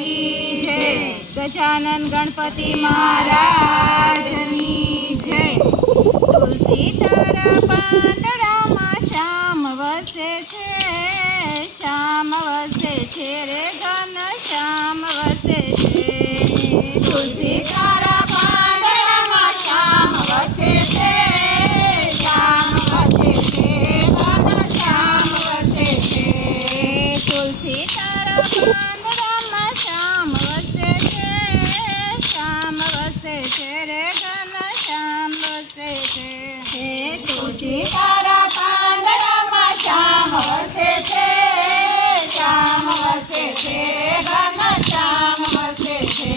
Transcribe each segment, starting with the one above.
કી જય। ગજાનન ગણપતિ મહારાજની જય। તુલસી તારા પાંદડામાં શ્યામ વસે છે, શ્યામ વસે છે રે ઘન શ્યામ વસે છે। તુલસી તારા પાંદડામાં શ્યામ વસે છે, શ્યામ વસે છે ઘન શ્યામ વસે છે। તુલસી તારા પાંદડામાં શ્યામ વસે છે, શ્યામ વસે છે રે ઘન શ્યામ વસે છે। તુલસી તારા પાંદડામાં શ્યામ વસે છે, શ્યામ વસે છે ઘન શ્યામ વસે છે।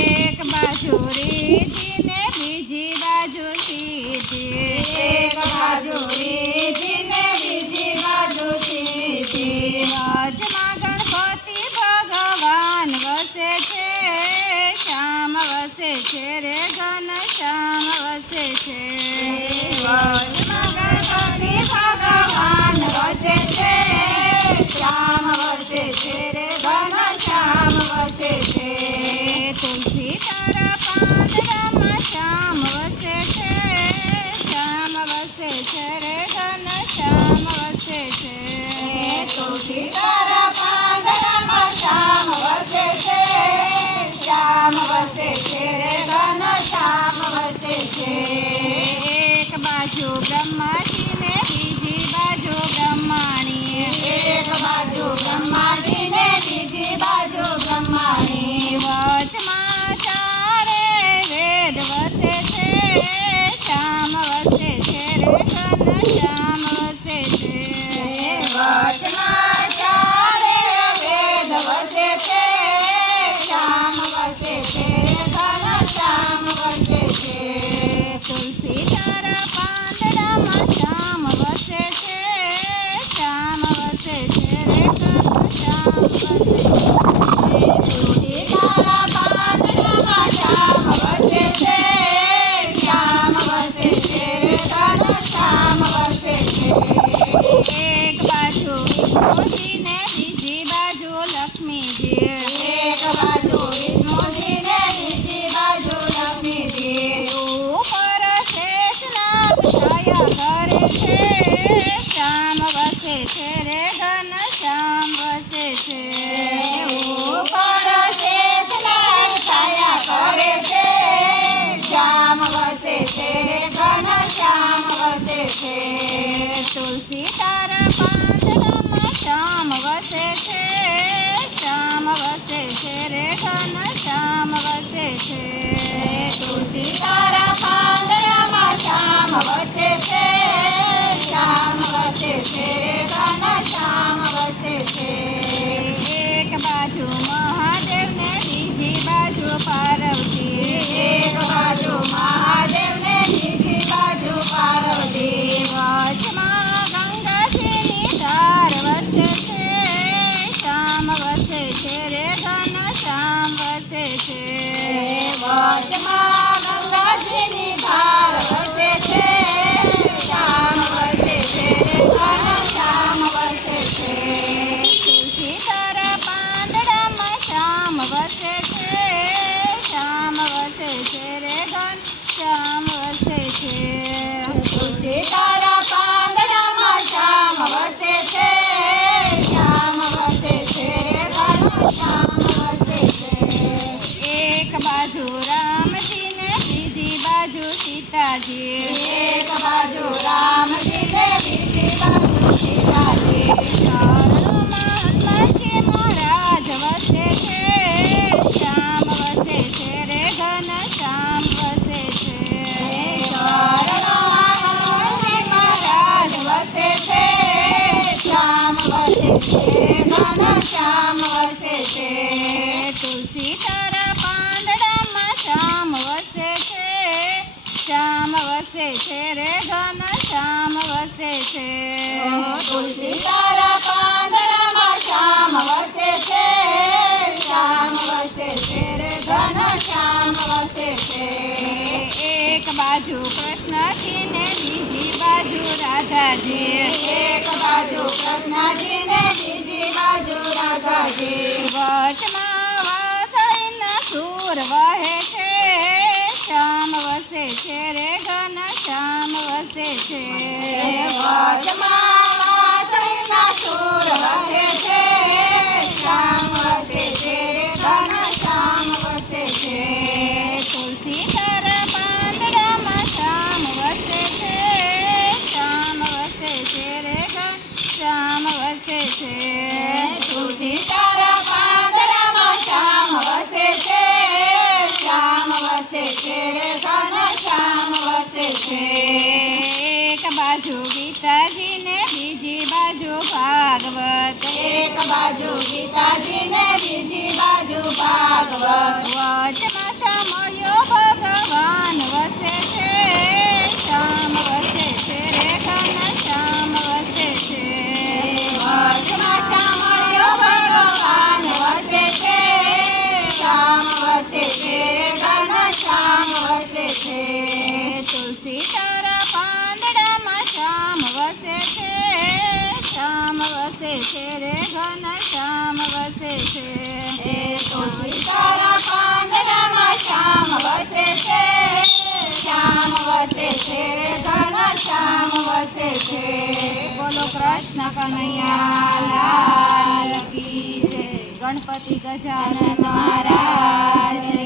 એક બાજુ રીધી ને બીજી બાજુ સીધી, એક બાજુ રીધી ને બીજી બાજુ સીધી। રાજમાં ગણપતિ ભગવાન વસે છે, શ્યામ વસે છે રે ઘન શ્યામ વસે છે। રાજમાં ગણપતિ ભગવાન વસે છે, શ્યામ વસે છે રે ઘન શ્યામ વસે છે। તુલસી તારા પાંદડામાં શ્યામ વસે છે, શ્યામ વસે છે રે ઘન શ્યામ વસે છે। તુલસી તારા પાંદડામાં શ્યામ વસે છે, શ્યામ વસે છે રે ઘન શ્યામ વસે છે। એક બાજુ બ્રહ્માજી ને બીજી બાજુ બ્રહ્માણી, એક બાજુ બ્રહ્માજી ને બીજી બાજુ બ્રહ્માણી। વચમાં ચારે વેદ વસે છે, શ્યામ વસે છે રે ઘન શ્યામ વસે છે। વચમાં ચારે વેદ વસે છે, શ્યામ વસે છે રે ઘન શ્યામ વસે છે। તુલસી તારા પાંદડામાં શ્યામ વસે છે, શ્યામ વસે છે રે ઘન શ્યામ વસે છે। તુલસી તારા પાંદડામાં શ્યામ વસે છે, શ્યામ વસે છે રે ઘન શ્યામ વસે છે। એક બાજુ વિષ્ણુજી ને બીજી બાજુ લક્ષ્મીજી, એક બાજુ વિષ્ણુજી ને બીજી બાજુ લક્ષ્મીજી। ઉપર શેષનાગ છાયા કરે છે, શ્યામ વસે છે રે ઘન શ્યામ વસે છે। ઉપર શેષનાગ છાયા કરે છે, શ્યામ વસે છે રે ઘન શ્યામ વસે છે। તુલસી તારા પાંદડામાં શ્યામ વસે છે, શ્યામ વસે છે રે ઘન શ્યામ વસે છે। તુલસી તારા પાંદડામાં શ્યામ વસે છે, શ્યામ વસે છે રે ઘન શ્યામ વસે છે। એક બાજુ મહાદેવ ને બીજી બાજુ પાર્વતી, એક બાજુ મહાદેવ ને બીજી બાજુ પાર્વતી। વચમાં ગંગાજીની ધાર વસે છે, શ્યામ વસે છે રે ઘન શ્યામ વસે છે। વચમાં ગંગાજીની ધાર વસે છે, શ્યામ વસે છે રે ઘન શ્યામ વસે છે। તુલસી તારા પાંદડામાં શ્યામ વસે છે, શ્યામ વસે છે રે ઘન શ્યામ વસે છે। તુલસી તારા પાંદડામાં શ્યામ વસે છે, શ્યામ વસે છે રે ઘન શ્યામ વસે છે। એક બાજુ રામજી ને બીજી બાજુ સીતાજી, એક બાજુ રામજી ને બીજી બાજુ સીતાજી। ચરણોમાં હનુમાનજી મહારાજ વસે છે, શ્યામ વસે છે રે ઘન શ્યામ વસે છે। ચરણોમાં હનુમાનજી મહારાજ વસે છે, શ્યામ વસે છે ઘન શ્યામ વસે છે। તુલસી તારા પાંદડામાં શ્યામ વસે છે, શ્યામ વસે છે રે ઘન શ્યામ વસે છે। તુલસી તારા પાંદડામાં શ્યામ વસે છે, શ્યામ વસે છે રે ઘન શ્યામ વસે છે। એક બાજુ કૃષ્ણજી ને બીજી બાજુ રાધાજી, એક બાજુ કૃષ્ણજી ને બીજી બાજુ રાધાજી। વચમાં વસે છે, શ્યામ વસે છે રે ઘન શ્યામ વસે છે. એ તુલસી તારા પાંદડામાં શ્યામ વસે છે, શ્યામ વસે છે ઘન શ્યામ વસે છે. બોલો કૃષ્ણ કનૈયા લાલ કી જય. ગણપતિ ગજાનન મહારાજ